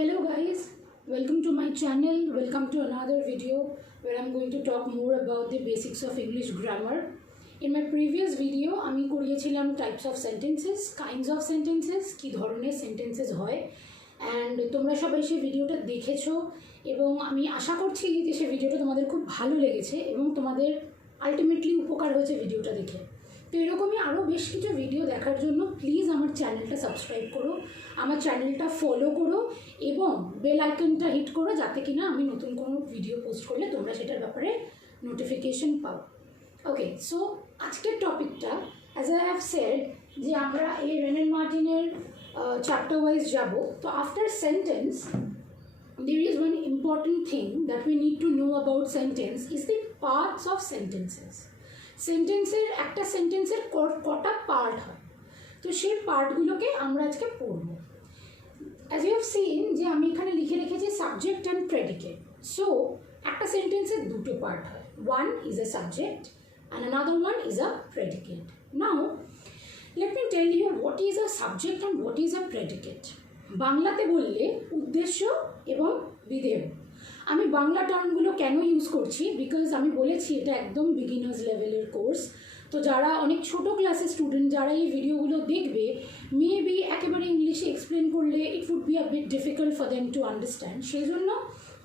Hello guys, welcome to my channel. Welcome to another video where I'm going to talk more about the basics of English grammar. In my previous video আমি করিয়েছিলাম types of sentences, kinds of sentences, কি ধরনের sentences হয়, and তোমরা সবাই সেই ভিডিওটা দেখেছো এবং আমি আশা করছি যে সেই ভিডিওটা তোমাদের খুব ভালো লেগেছে এবং তোমাদের আলটিমেটলি উপকার হয়েছে ভিডিওটা দেখে। তো এরকমই আরও বেশ কিছু ভিডিও দেখার জন্য প্লিজ আমার চ্যানেলটা সাবস্ক্রাইব করো, আমার চ্যানেলটা ফলো করো এবং বেল আইকনটা হিট করো যাতে কিনা আমি নতুন কোনো ভিডিও পোস্ট করলে তোমরা সেটার ব্যাপারে নোটিফিকেশন পাও। ওকে, সো আজকের টপিকটা অ্যাজ আই হ্যাভ সেড যে আমরা এই রেনেন মার্টিনের চ্যাপ্টার ওয়াইজ যাব। তো after sentence there is one important thing that we need to know about sentence is the parts of sentences. সেন্টেন্সের একটা সেন্টেন্সের কটা পার্ট হয়, তো সেই পার্টগুলোকে আমরা আজকে পড়ব। অ্যাজ ইউ হ্যাভ সিন যে আমি এখানে লিখে রেখেছি সাবজেক্ট অ্যান্ড প্রেডিকেট। সো একটা সেন্টেন্সের দুটো পার্ট হয়, one is a subject and another one is a predicate. Now let me tell you what is a subject and what is a predicate. বাংলাতে বললে উদ্দেশ্য এবং বিধেয়। আমি বাংলা টার্মগুলো কেন ইউজ করছি, বিকজ আমি বলেছি এটা একদম বিগিনার্স লেভেলের কোর্স। তো যারা অনেক ছোট ক্লাসের স্টুডেন্ট যারা এই ভিডিওগুলো দেখবে, মেবি একেবারে ইংলিশে এক্সপ্লেন করলে it would be a bit difficult for them to understand. সেই জন্য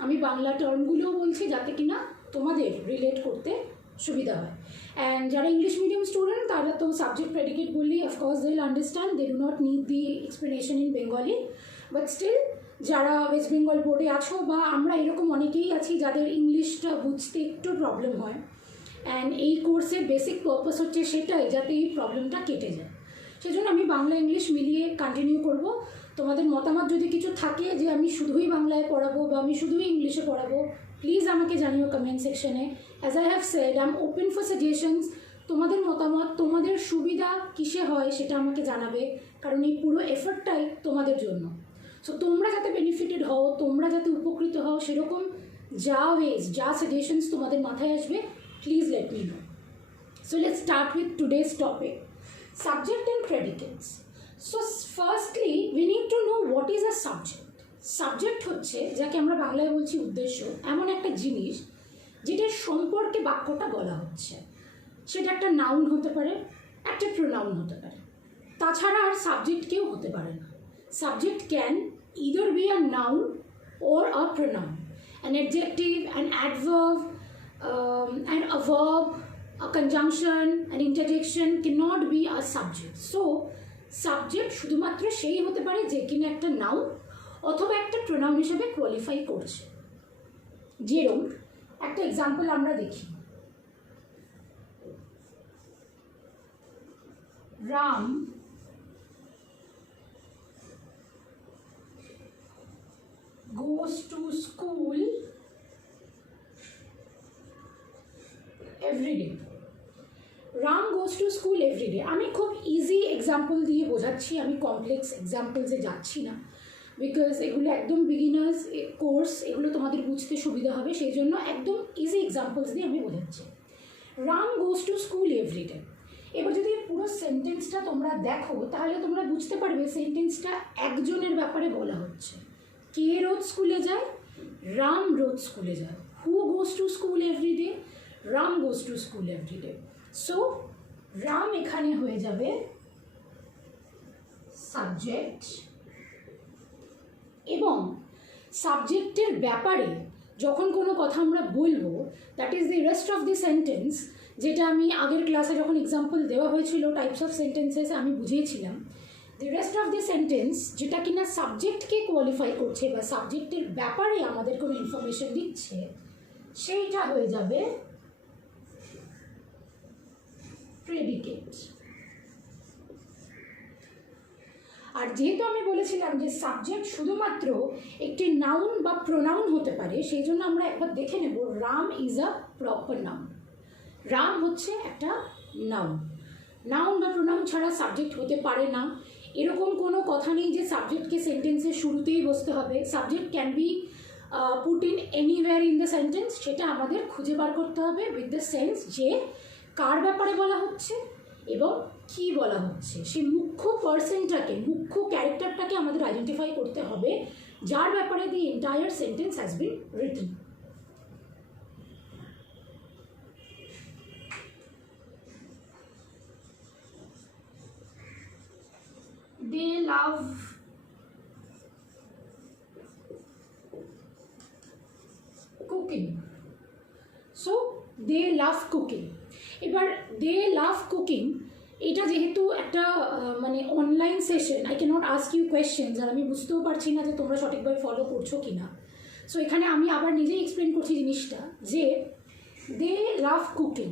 আমি বাংলা টার্মগুলোও বলছি যাতে কিনা তোমাদের রিলেট করতে সুবিধা হয়। অ্যান্ড যারা ইংলিশ মিডিয়াম স্টুডেন্ট তারা তো সাবজেক্ট প্রেডিকেট বললেই of course they will understand, they do not need the explanation in Bengali. But still যারা ওয়েস্ট বেঙ্গল বোর্ডে আছো বা আমরা এরকম অনেকেই আছি যাদের ইংলিশটা বুঝতে একটু প্রবলেম হয়, অ্যান্ড এই কোর্সের বেসিক পারপাস হচ্ছে সেটাই যাতে এই প্রবলেমটা কেটে যায়। সেজন্য আমি বাংলা ইংলিশ মিলিয়ে কন্টিনিউ করব। তোমাদের মতামত যদি কিছু থাকে যে আমি শুধুই বাংলায় পড়াবো বা আমি শুধুই ইংলিশে পড়াবো, প্লিজ আমাকে জানিও কমেন্ট সেকশনে। As I have said I am open for suggestions. তোমাদের মতামত, তোমাদের সুবিধা কিসে হয় সেটা আমাকে জানাবে, কারণ এই পুরো এফর্টটাই তোমাদের জন্য। সো তোমরা যাতে বেনিফিটেড হও, তোমরা যাতে উপকৃত হও, সেরকম যা ওয়েজ যা সাজেশনস তোমাদের মাথায় আসবে please let me no. So let's start with today's topic, subject and প্রেডিকেটস। So firstly we need to know what is a subject. Subject হচ্ছে, যাকে আমরা বাংলায় বলছি উদ্দেশ্য, এমন একটা জিনিস যেটার সম্পর্কে বাক্যটা বলা হচ্ছে। সেটা একটা নাউন হতে পারে, একটা প্রোনাউন হতে পারে, তাছাড়া আর সাবজেক্ট কেউ হতে পারে না। Subject can either be a noun or a pronoun. An adjective, an adverb, and a verb, a conjunction, an interjection cannot be a subject. So, subject শুধুমাত্র সেই হতে পারে যে কিনা একটা নাউন অথবা একটা প্রোনাউন হিসেবে কোয়ালিফাই করছে। যেরকম একটা এক্সাম্পল আমরা দেখি, Ram goes to school every day. Ram goes to school everyday. আমি খুব ইজি এক্সাম্পল দিয়ে বোঝাচ্ছি, আমি কমপ্লেক্স এক্সাম্পলসে যাচ্ছি না, বিকজ এগুলো একদম বিগিনার্স কোর্স, এগুলো তোমাদের বুঝতে সুবিধা হবে, সেই জন্য একদম ইজি এক্সাম্পলস দিয়ে আমি বোঝাচ্ছি। Ram goes to school everyday. এবার যদি পুরো সেন্টেন্সটা তোমরা দেখো তাহলে তোমরা বুঝতে পারবে সেন্টেন্সটা একজনের ব্যাপারে বলা হচ্ছে। কে রোজ স্কুলে যায়? রাম রোজ স্কুলে যায়। Who goes to school everyday? Ram goes to school everyday. So Ram এখানে হয়ে যাবে সাবজেক্ট, এবং সাবজেক্টের ব্যাপারে যখন কোনো কথা আমরা বলবো, that is the rest of the sentence, যেটা আমি আগের ক্লাসে যখন এক্সাম্পল দেওয়া হয়েছিল টাইপস অফ সেন্টেন্সেস আমি বুঝিয়েছিলাম। The rest of the sentence যেটা কিনা সাবজেক্টকে কোয়ালিফাই করছে বা সাবজেক্টের ব্যাপারে আমাদের কোনো ইনফরমেশন দিচ্ছে, সেইটা হয়ে যাবে প্রেডিকেট। আর যেহেতু আমি বলেছিলাম যে সাবজেক্ট শুধুমাত্র একটি নাউন বা প্রোনাউন হতে পারে, সেই জন্য আমরা একবার দেখে নেব Ram is a proper noun. Ram হচ্ছে একটা নাউন। নাউন বা প্রোনাউন ছাড়া সাবজেক্ট হতে পারে না, এরকম কোনো কথা নেই যে সাবজেক্টকে সেন্টেন্সের শুরুতেই বসতে হবে। Subject can be put in anywhere in the sentence, সেটা আমাদের খুঁজে বার করতে হবে উইথ দ্য সেন্স যে কার ব্যাপারে বলা হচ্ছে এবং কি বলা হচ্ছে। সেই মুখ্য পার্সনটাকে, মুখ্য ক্যারেক্টারটাকে আমাদের আইডেন্টিফাই করতে হবে যার ব্যাপারে the entire sentence has been written. They love cooking. So they love cooking. এবার they love cooking এটা যেহেতু একটা মানে online session, I cannot ask you questions, আর আমি বুঝতেও পারছি না যে তোমরা সঠিকভাবে ফলো করছো কি না। সো এখানে আমি আবার নিজেই এক্সপ্লেন করছি জিনিসটা, যে দে লাভ কুকিং,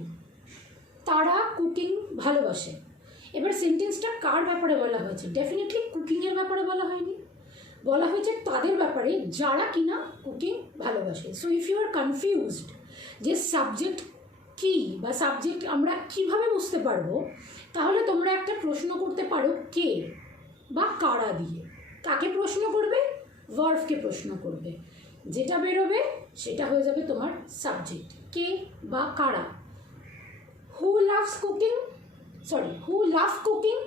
তারা কুকিং ভালোবাসে। এবার সেন্টেন্সটা কার ব্যাপারে বলা হয়েছে? ডেফিনেটলি কুকিংয়ের ব্যাপারে বলা হয়নি, বলা হয়েছে তাদের ব্যাপারে যারা কিনা কুকিং ভালোবাসে। So if you are confused যে সাবজেক্ট কী বা সাবজেক্ট আমরা কিভাবে বুঝতে পারবো, তাহলে তোমরা একটা প্রশ্ন করতে পারো কে বা কারা দিয়ে। কাকে প্রশ্ন করবে? ভার্বকে প্রশ্ন করবে, যেটা বেরোবে সেটা হয়ে যাবে তোমার সাবজেক্ট। কে বা কারা? Who loves cooking, sorry, who love cooking?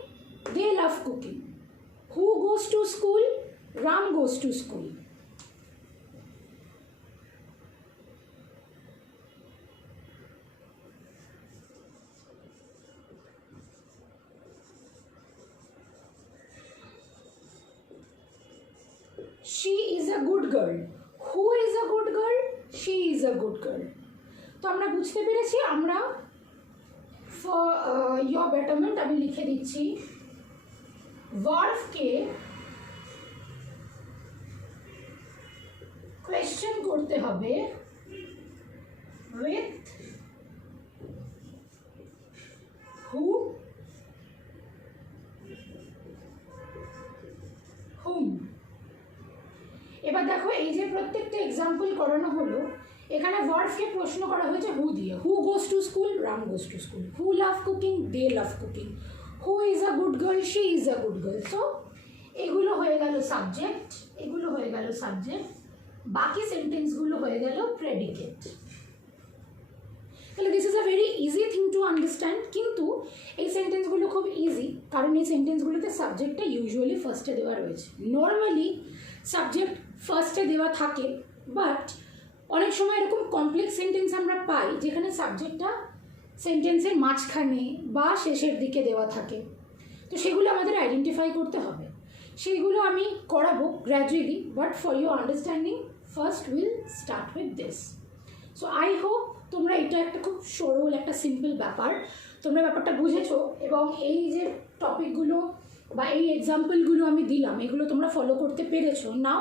They love cooking. Who goes to school? Ram goes to school. She is a good girl. Who is a good girl? She is a good girl. তো আমরা বুঝতে পেরেছি, আমরা for your betterment আমি লিখে দিচ্ছি ভার্বকে question করতে হবে উইথ হু, হুম। এবার দেখো, এই যে প্রত্যেকটা এক্সাম্পল করানো হলো, এখানে ভার্বকে প্রশ্ন করা হয়েছে হু দিয়ে। Who goes to school? Ram goes to school. Who love cooking? They love cooking. Who is a good girl? She is a good girl. So এগুলো হয়ে গেল সাবজেক্ট, এগুলো হয়ে গেল সাবজেক্ট, বাকি সেন্টেন্সগুলো হয়ে গেল প্রেডিকেট। তাহলে this is a very easy thing to understand. কিন্তু এই সেন্টেন্সগুলো খুব ইজি, কারণ এই সেন্টেন্সগুলোতে সাবজেক্টটা ইউজুয়ালি ফার্স্টে দেওয়া রয়েছে। নর্মালি সাবজেক্ট ফার্স্টে দেওয়া থাকে, বাট অনেক সময় এরকম কমপ্লেক্স সেন্টেন্স আমরা পাই যেখানে সাবজেক্টটা সেন্টেন্সের মাঝখানে বা শেষের দিকে দেওয়া থাকে। তো সেগুলো আমাদের আইডেন্টিফাই করতে হবে, সেইগুলো আমি করাবো gradually, but for your understanding first will start with this. So I hope তোমরা এটা একটা খুব সরল, একটা সিম্পল ব্যাপার, তোমরা ব্যাপারটা বুঝেছো, এবং এই যে টপিকগুলো বা এই এক্সাম্পলগুলো আমি দিলাম, এগুলো তোমরা ফলো করতে পেরেছো। Now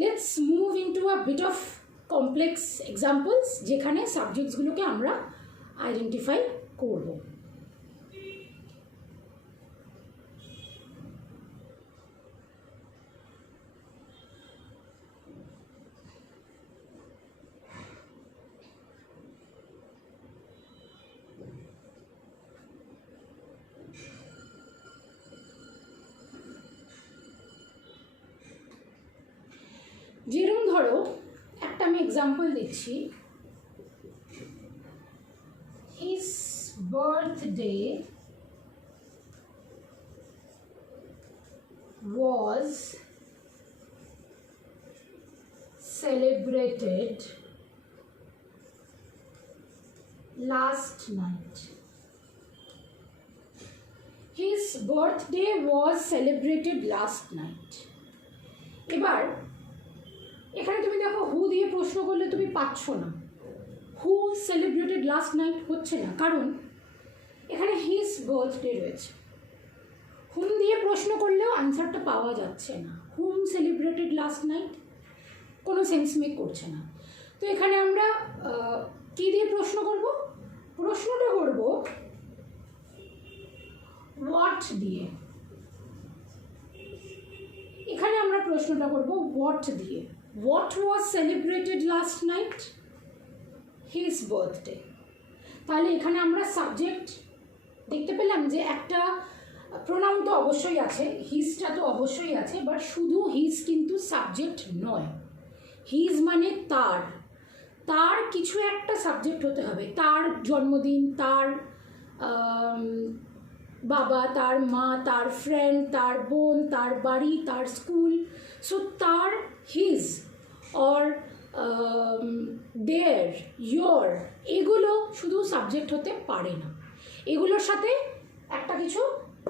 let's move into a bit of complex examples, যেখানে সাবজেক্টসগুলোকে আমরা আইডেন্টিফাই করব। যেরকম ধরো একটা আমি এক্সাম্পল দিচ্ছি, his birthday was celebrated last night. His birthday was celebrated last night. এবার এখানে তুমি দেখো হু দিয়ে প্রশ্ন করলে তুমি পাচ্ছ না, হু সেলিব্রেটেড লাস্ট নাইট হচ্ছে না, কারণ এখানে হিজ বার্থডে রয়েছে। হুম দিয়ে প্রশ্ন করলেও আনসারটা পাওয়া যাচ্ছে না। হুম সেলিব্রেটেড লাস্ট নাইট কোনো সেন্স মেক করছে না। তো এখানে আমরা কী দিয়ে প্রশ্ন করব? প্রশ্নটা করব হোয়াট দিয়ে। এখানে আমরা প্রশ্নটা করব হোয়াট দিয়ে। What was celebrated last night? His birthday. তাহলে এখানে আমরা সাবজেক্ট দেখতে পেলাম যে একটা প্রোনাউন তো অবশ্যই আছে, হিজটা তো অবশ্যই আছে, বাট শুধু হিজ কিন্তু সাবজেক্ট নয়। হিজ মানে তার, তার কিছু একটা সাবজেক্ট হতে হবে। তার জন্মদিন, তার বাবা, তার মা, তার ফ্রেন্ড, তার বোন, তার বাড়ি, তার স্কুল। সো তার, হিজ অর দেয়ার, ইয়োর, এগুলো শুধু সাবজেক্ট হতে পারে না, এগুলোর সাথে একটা কিছু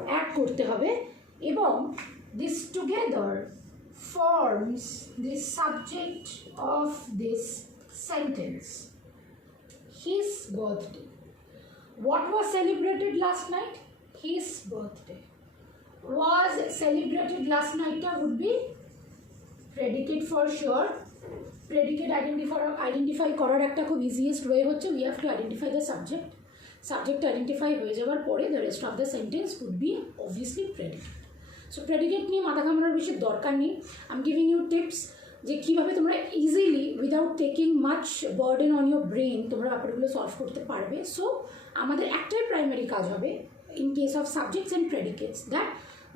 অ্যাড করতে হবে এবং this together forms the subject of this sentence. His birthday. What was celebrated last night? His birthday. Was celebrated last night would be predicate for sure. Predicate identify করার একটা খুব easiest way হচ্ছে we have to identify the subject. Subject identify হয়ে যাওয়ার পরে the rest of the sentence would be obviously predicate. So predicate নিয়ে মাথা ঘামানোর বেশি দরকার নেই। I am giving you tips যে কীভাবে তোমরা easily without taking much burden on your brain তোমরা ব্যাপারগুলো সলভ করতে পারবে। সো আমাদের একটাই প্রাইমারি কাজ হবে in case of subjects and predicates that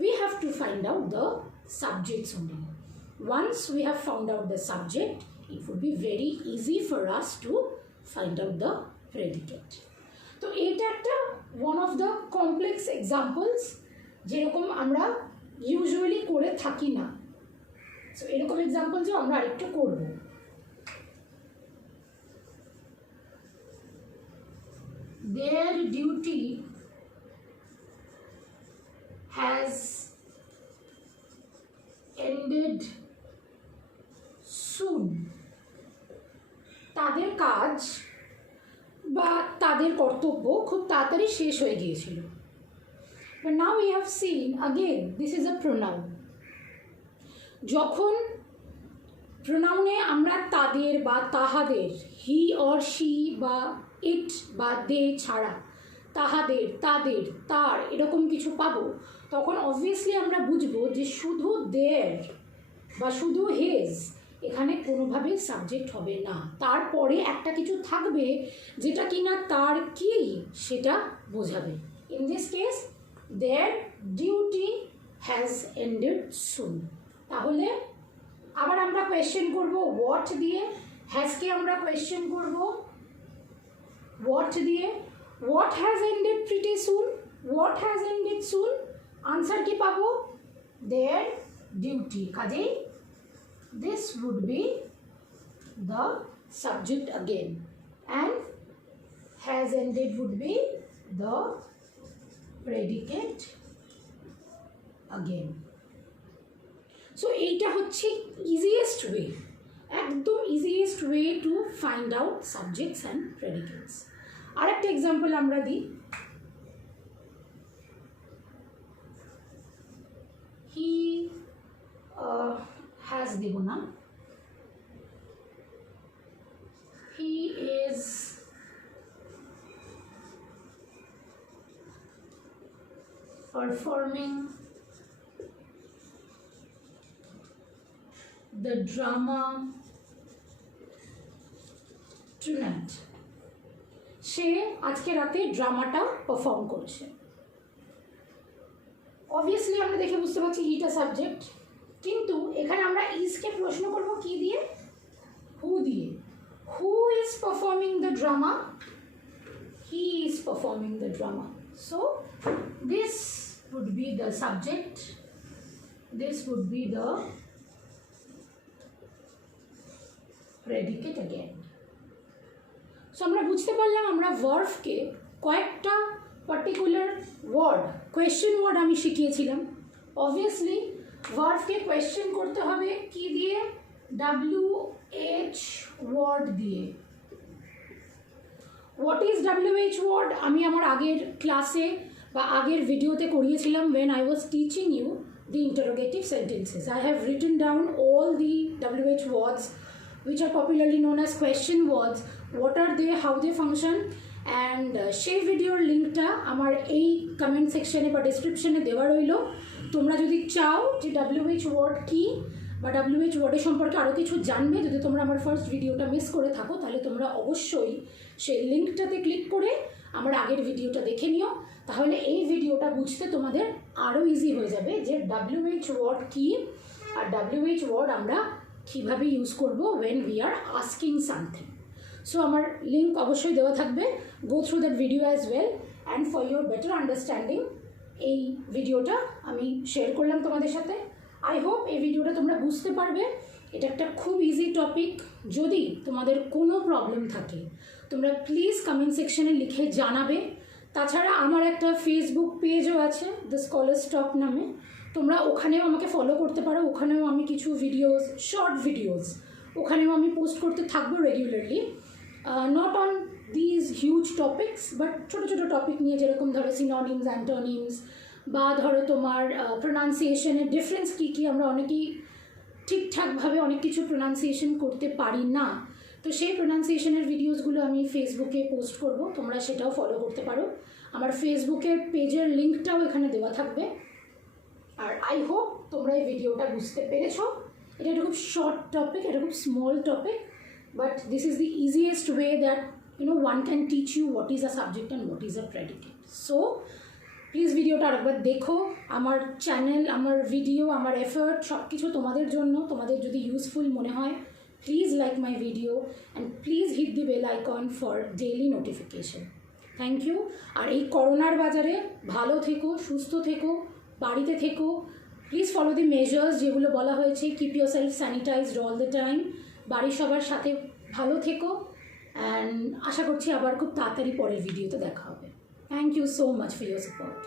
we have to find out the subjects only. Once we have found out the subject it would be very easy for us to find out the predicate. তো এইটা একটা one of the complex examples যেরকম আমরা usually করে থাকি না। So এরকম এক্সাম্পলসও আমরা আরেকটু করব। Their duty has ended soon. তাদের কাজ বা তাদের কর্তব্য খুব তাড়াতাড়ি শেষ হয়ে গিয়েছিল। But now we have seen again this is a pronoun. যখন প্রোনাউনে আমরা তাদের বা তাহাদের, হি অর শি বা ইট বা দে ছাড়া তাহাদের, তাদের, তার এরকম কিছু পাবো, তখন অবভিয়াসলি আমরা বুঝবো যে শুধু দেয়ার বা শুধু হেজ এখানে কোনোভাবেই সাবজেক্ট হবে না, তারপরে একটা কিছু থাকবে যেটা কিনা তার কি সেটা বোঝাবে। In this case their duty has ended soon. তাহলে আবার আমরা কোয়েশ্চেন করব what দিয়ে, has কে আমরা কোয়েশ্চেন করব what দিয়ে। what has ended pretty soon, what has ended soon, answer কি পাবো their duty। কাজেই this would be the subject again and has ended would be the predicate again. So এইটা হচ্ছে easiest way, একদম easiest way to find out subjects and predicates. আরেকটা example আমরা দিই। he has দেব না, he is performing the drama tonight. সে আজকে রাতে ড্রামাটা perform করছে। অবভিয়াসলি আমরা দেখে বুঝতে পারছি হিটা সাবজেক্ট, কিন্তু এখানে আমরা ইজকে প্রশ্ন করব কি দিয়ে, হু দিয়ে। Who is performing the drama, he is performing the drama. So this would be the subject, this would be the predicate again. So আমরা বুঝতে পারলাম আমরা ভার্বকে কয়েকটা পার্টিকুলার ওয়ার্ড, কোয়েশ্চেন ওয়ার্ড আমি শিখিয়েছিলাম। অবভিয়াসলি ভার্বকে কোয়েশ্চেন করতে হবে কি দিয়ে, WH ওয়ার্ড দিয়ে। হোয়াট ইজ WH ওয়ার্ড আমি আমার আগের ক্লাসে বা আগের ভিডিওতে করিয়েছিলাম when I was teaching you the interrogative sentences. I have written down all the WH words which are popularly known as question words. What are they, how they function, and সেই ভিডিওর লিঙ্কটা আমার এই কমেন্ট সেকশনে বা ডিসক্রিপশনে দেওয়া রইল। তোমরা যদি চাও যে WH ওয়ার্ড কী বা WH ওয়ার্ডের সম্পর্কে আরও কিছু জানবে, যদি তোমরা আমার ফার্স্ট ভিডিওটা মিস করে থাকো তাহলে তোমরা অবশ্যই সেই লিঙ্কটাতে ক্লিক করে আমার আগের ভিডিওটা দেখে নিও, তাহলে এই ভিডিওটা বুঝতে তোমাদের আরও ইজি হয়ে যাবে যে WH ওয়ার্ড কী আর WH ওয়ার্ড আমরা কীভাবে ইউজ করব when we are asking something. So আমার লিঙ্ক অবশ্যই দেওয়া থাকবে, go through that video as well, and for your better understanding এই ভিডিওটা আমি শেয়ার করলাম তোমাদের সাথে। আই হোপ এই ভিডিওটা তোমরা বুঝতে পারবে। এটা একটা খুব ইজি টপিক। যদি তোমাদের কোনো প্রবলেম থাকে তোমরা প্লিজ কমেন্ট সেকশনে লিখে জানাবে। তাছাড়া আমার একটা ফেসবুক পেজও আছে, দ্য স্কলার্স টক নামে, তোমরা ওখানেও আমাকে ফলো করতে পারো। ওখানেও আমি কিছু ভিডিওস, শর্ট ভিডিওস ওখানেও আমি পোস্ট করতে থাকবো regularly, not on these huge topics, but ছোটো ছোটো টপিক নিয়ে, যেরকম ধরো সিনোনিমস, অ্যান্টোনিমস, বা ধরো তোমার প্রোনাউন্সিয়েশনের ডিফারেন্স কী কী, আমরা অনেকেই ঠিকঠাকভাবে অনেক কিছু প্রোনাউন্সিয়েশন করতে পারি না, তো সেই প্রোনাউন্সিয়েশনের ভিডিওসগুলো আমি ফেসবুকে পোস্ট করব, তোমরা সেটাও ফলো করতে পারো। আমার ফেসবুকের পেজের লিঙ্কটাও এখানে দেওয়া থাকবে। আর আই হোপ তোমরা এই ভিডিওটা বুঝতে পেরেছো। এটা একটা খুব শর্ট টপিক, এটা খুব small topic, but this is the easiest way that one can teach you what is a subject and what is a predicate. So please ভিডিওটা আরেকবার দেখো। আমার চ্যানেল, আমার ভিডিও, আমার এফর্ট সব কিছু তোমাদের জন্য। তোমাদের যদি ইউজফুল মনে হয় please like my video and please hit the bell icon for daily notification. Thank you. আর এই করোনার বাজারে ভালো থেকো, সুস্থ থেকো, বাড়িতে থেকো। প্লিজ ফলো দি মেজার্স যেগুলো বলা হয়েছে। Keep your self sanitised all the time. বাড়ির সবার সাথে ভালো থেকো, অ্যান্ড আশা করছি আবার খুব তাড়াতাড়ি পরের ভিডিওতে দেখা হবে। Thank you so much for your support.